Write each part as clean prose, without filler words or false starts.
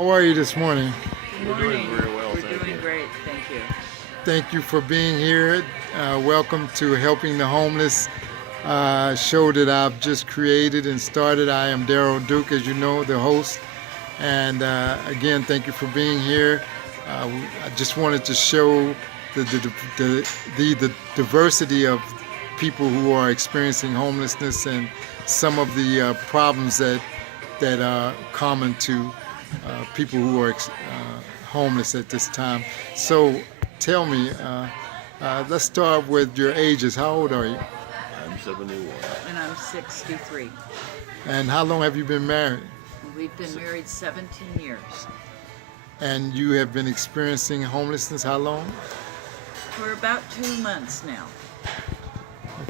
How are you this morning? Good We're doing morning. very well, We're thank doing you. great, thank you. Thank you for being here. Welcome to Helping the Homeless show that I've just created and started. I am Daryl Duke, as you know, the host. And again, thank you for being here. I just wanted to show the diversity of people who are experiencing homelessness and some of the problems that are common to people who are homeless at this time. So tell me, let's start with your ages. How old are you? I'm 71. And I'm 63. And how long have you been married? We've been married 17 years. And you have been experiencing homelessness how long? For about 2 months now.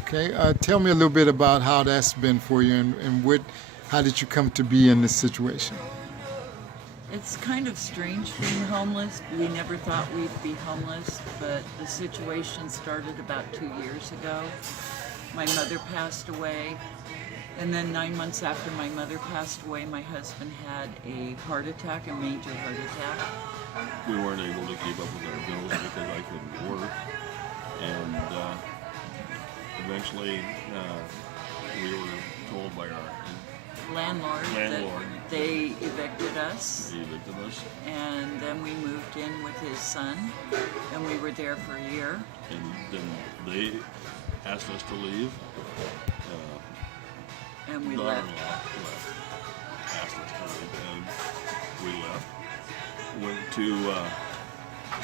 Okay, tell me a little bit about how that's been for you and how did you come to be in this situation? It's kind of strange being homeless. We never thought we'd be homeless, but the situation started about 2 years ago. My mother passed away, and then 9 months after my mother passed away, my husband had a heart attack, a major heart attack. We weren't able to keep up with our bills because I couldn't work. And eventually we were told by our Landlord landlord that they evicted us, he evicted us, and then we moved in with his son, and we were there for a year. and then they asked us to leave. And we Daughter-in-law left. asked us to leave, and we left. Went to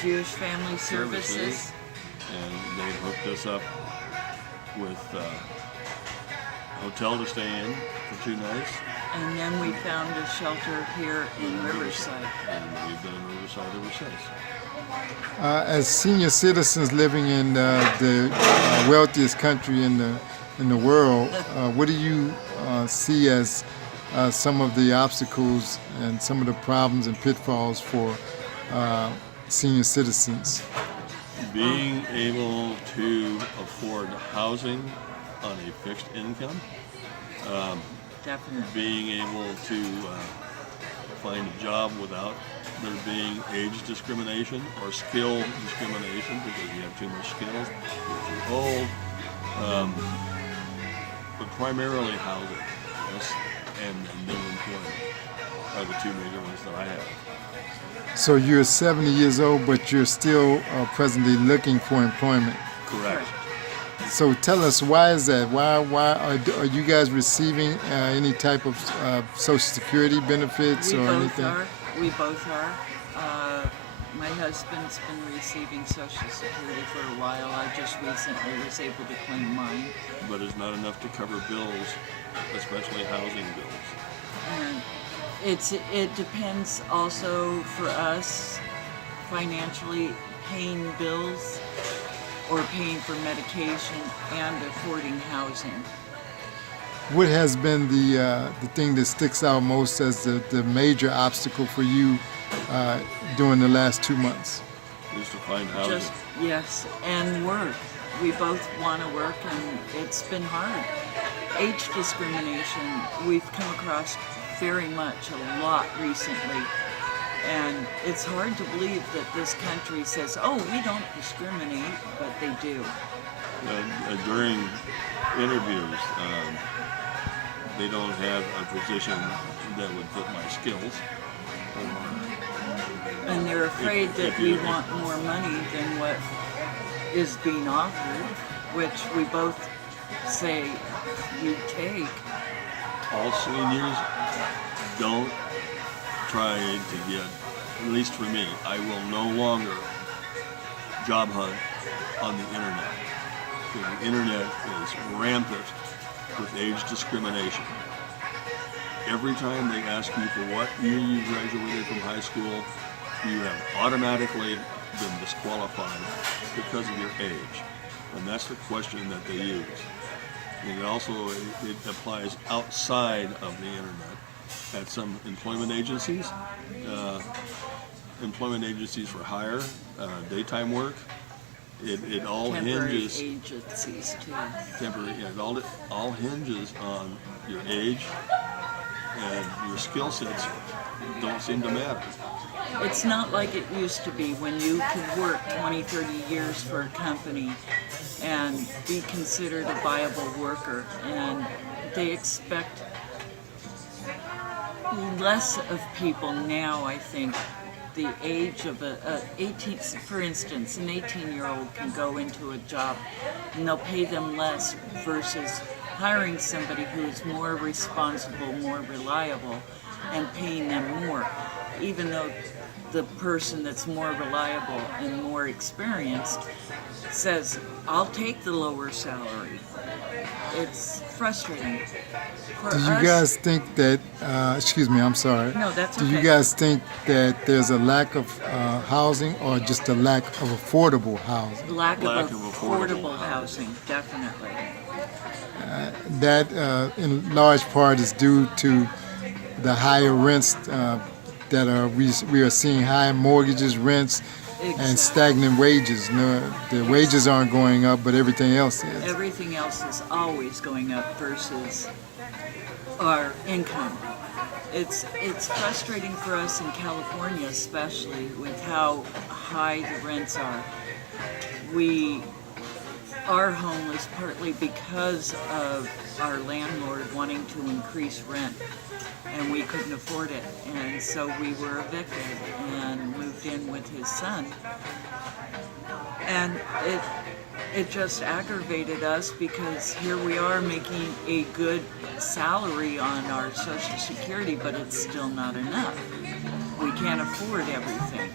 Jewish Family Services. services, and they hooked us up with a hotel to stay in for 2 nights. And then we found a shelter here in Riverside. And we've been in Riverside ever since. As senior citizens living in the wealthiest country in the world, what do you see as some of the obstacles and some of the problems and pitfalls for senior citizens? Being able to afford housing on a fixed income, Definitely. being able to find a job without there being age discrimination or skill discrimination because you have too much skills, you're too old, but primarily housing, yes, and then employment are the two major ones that I have. So you're 70 years old, but you're still presently looking for employment. Correct. So tell us, why is that? Why are you guys receiving any type of Social Security benefits We or both anything? are. We both are. My husband's been receiving Social Security for a while. I just recently was able to claim mine. But it's not enough to cover bills, especially housing bills. And it depends also for us financially paying bills or paying for medication and affording housing. What has been the thing that sticks out most as the major obstacle for you during the last 2 months? Is to find housing. Just yes, and work. We both want to work, and it's been hard. Age discrimination we've come across very much a lot recently, and it's hard to believe that this country says, "Oh, we don't discriminate," but they do. During interviews, they don't have a position that would fit my skills. And they're afraid that if we you- want more money than what is being offered, which we both say we take. All seniors don't try to get, at least for me, I will no longer job hunt on the internet. Because the internet is rampant with age discrimination. Every time they ask you for what year you graduated from high school, you have automatically been disqualified because of your age. And that's the question that they use. And it applies outside of the internet at some employment agencies for hire, daytime work. It all Temporary hinges agencies too. temporary. Yeah, it all hinges on your age and your skill sets don't seem to matter. It's not like it used to be when you could work 20, 30 years for a company and be considered a viable worker, and they expect less of people now. I think the age of a 18, for instance, an 18-year-old can go into a job and they'll pay them less versus hiring somebody who is more responsible, more reliable, and paying them more, even though the person that's more reliable and more experienced says, I'll take the lower salary. It's frustrating. For Do you us, guys think that, excuse me, I'm sorry. No, that's Do you okay. guys think that there's a lack of housing or just a lack of affordable housing? lack Lack of of affordable affordable housing, definitely. That in large part is due to the higher rents that we are seeing high mortgages, rents, and Exactly. stagnant wages. No, the wages aren't going up, but everything else is. Everything else is always going up versus our income. It's frustrating for us in California, especially with how high the rents are. We are homeless partly because of our landlord wanting to increase rent, and we couldn't afford it, and so we were evicted and moved in with his son. And it just aggravated us because here we are making a good salary on our Social Security, but it's still not enough. We can't afford everything.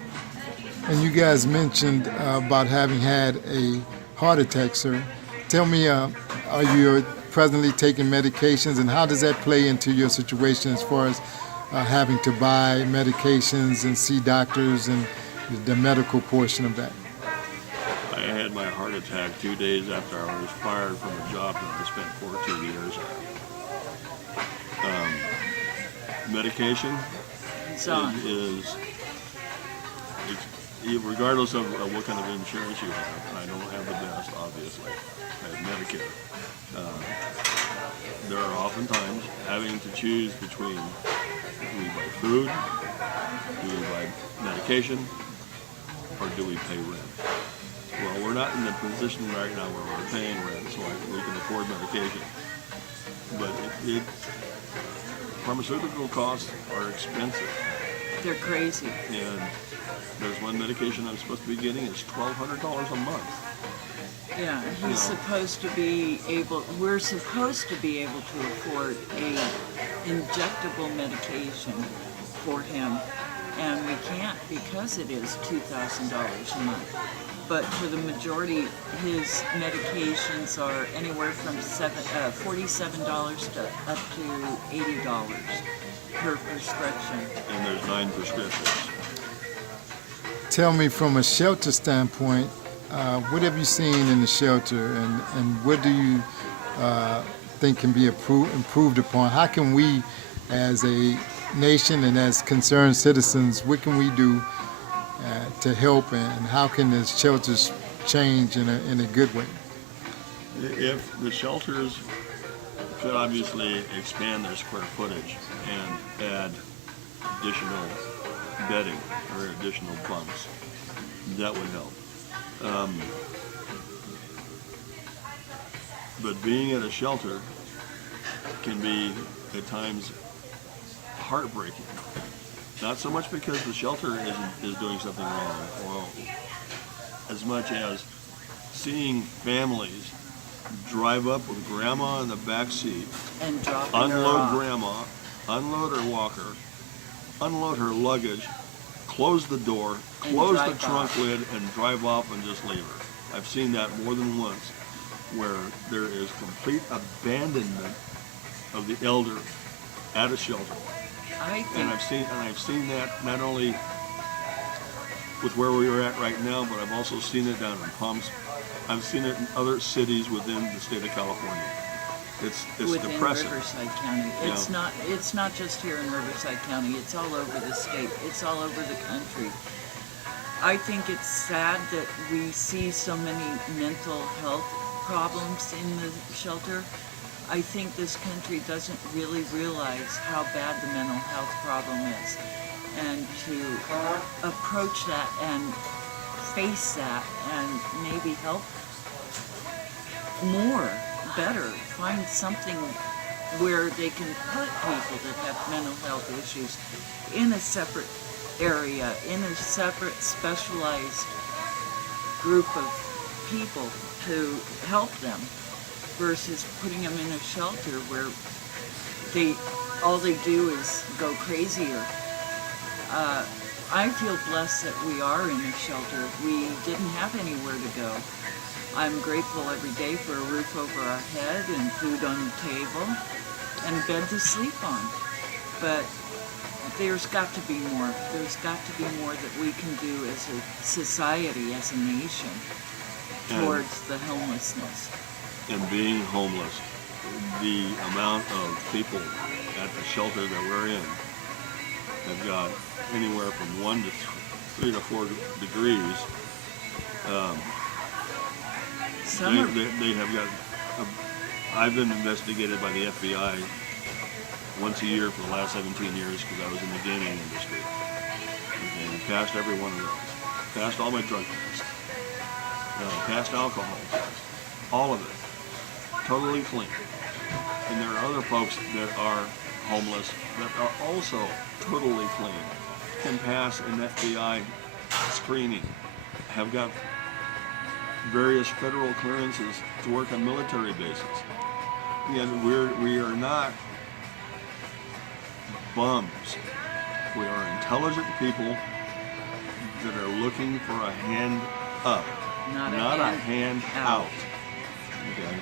And you guys mentioned about having had a heart attack, sir. Tell me, are you presently taking medications, and how does that play into your situation as far as having to buy medications and see doctors and the medical portion of that? I had my heart attack 2 days after I was fired from a job that I spent 14 years at. Medication So, regardless of what kind of insurance you have. I don't have the best, obviously. I have Medicare. There are oftentimes having to choose between do we buy food, do we buy medication, or do we pay rent? Well, we're not in the position right now where we're paying rent, so we can afford medication. But pharmaceutical costs are expensive, they're crazy. and there's one medication I'm supposed to be getting is $1,200 a month. Yeah, he's supposed to be able, we're supposed to be able to afford a injectable medication for him, and we can't because it is $2,000 a month. But for the majority, his medications are anywhere from $47 to up to $80 per prescription. And there's 9 prescriptions. Tell me, from a shelter standpoint, what have you seen in the shelter, and what do you think can be improved upon? How can we, as a nation and as concerned citizens, what can we do to help, and how can the shelters change in a good way? If the shelters could obviously expand their square footage and add additional bedding or additional bunks, that would help. But being at a shelter can be at times heartbreaking. Not so much because the shelter is doing something wrong, or as much as seeing families drive up with grandma in the back seat, And dropping her unload off. grandma, unload her walker, unload her luggage, close the door, And close the drive trunk off. lid, and drive off and just leave her. I've seen that more than once, where there is complete abandonment of the elder at a shelter. I And think I've seen that not only with where we are at right now, but I've also seen it down in Palms. I've seen it in other cities within the state of California. It's within depressing. Riverside County. It's not just here in Riverside County, it's all over the state, it's all over the country. I think it's sad that we see so many mental health problems in the shelter, I think this country doesn't really realize how bad the mental health problem is. And to approach that and face that and maybe help more, better, find something where they can put people that have mental health issues in a separate area, in a separate specialized group of people to help them, versus putting them in a shelter where all they do is go crazier. I feel blessed that we are in a shelter. We didn't have anywhere to go. I'm grateful every day for a roof over our head and food on the table and a bed to sleep on. But there's got to be more. There's got to be more that we can do as a society, as a nation, towards the homelessness. And being homeless, the amount of people at the shelter that we're in have got anywhere from 1 to 3 to 4 degrees. They have got. I've been investigated by the FBI once a year for the last 17 years because I was in the gaming industry. And passed every one of those. Passed all my drug tests. Passed alcohol tests. All of it. Totally clean. And there are other folks that are homeless that are also totally clean, can pass an FBI screening, have got various federal clearances to work on military bases. And we are not bums. We are intelligent people that are looking for a hand up, not a hand out. Okay?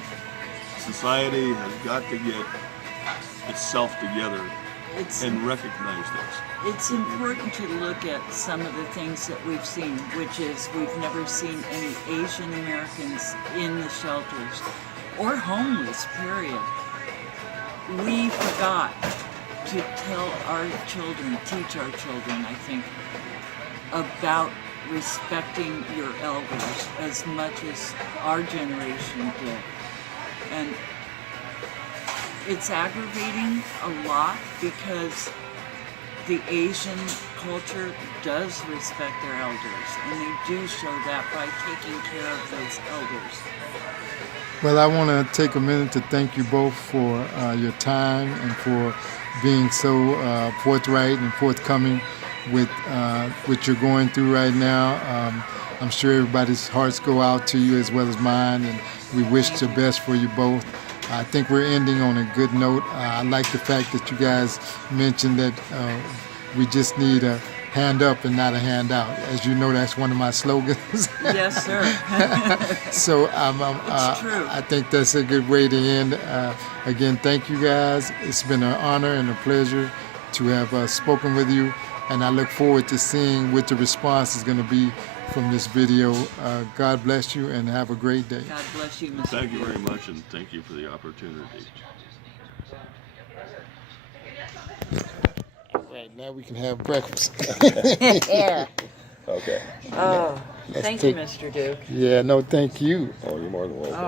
Society has got to get itself together and recognize this. It's important to look at some of the things that we've seen, which is we've never seen any Asian Americans in the shelters or homeless, period. We forgot to tell our children, teach our children, I think, about respecting your elders as much as our generation did. And it's aggravating a lot because the Asian culture does respect their elders, and they do show that by taking care of those elders. Well, I want to take a minute to thank you both for your time and for being so forthright and forthcoming with what you're going through right now. I'm sure everybody's hearts go out to you as well as mine, and we wish the best for you both. I think we're ending on a good note. I like the fact that you guys mentioned that we just need a hand up and not a handout. As you know, that's one of my slogans. Yes, sir. So it's true. I think that's a good way to end. Again, thank you guys. It's been an honor and a pleasure to have spoken with you, and I look forward to seeing what the response is going to be from this video. God bless you and have a great day. God bless you, Mr. Thank you very much, and thank you for the opportunity. All right, now we can have breakfast. Yeah. Okay. Oh, thank you, Mr. Duke. Yeah, no, thank you. Oh, you're more than welcome.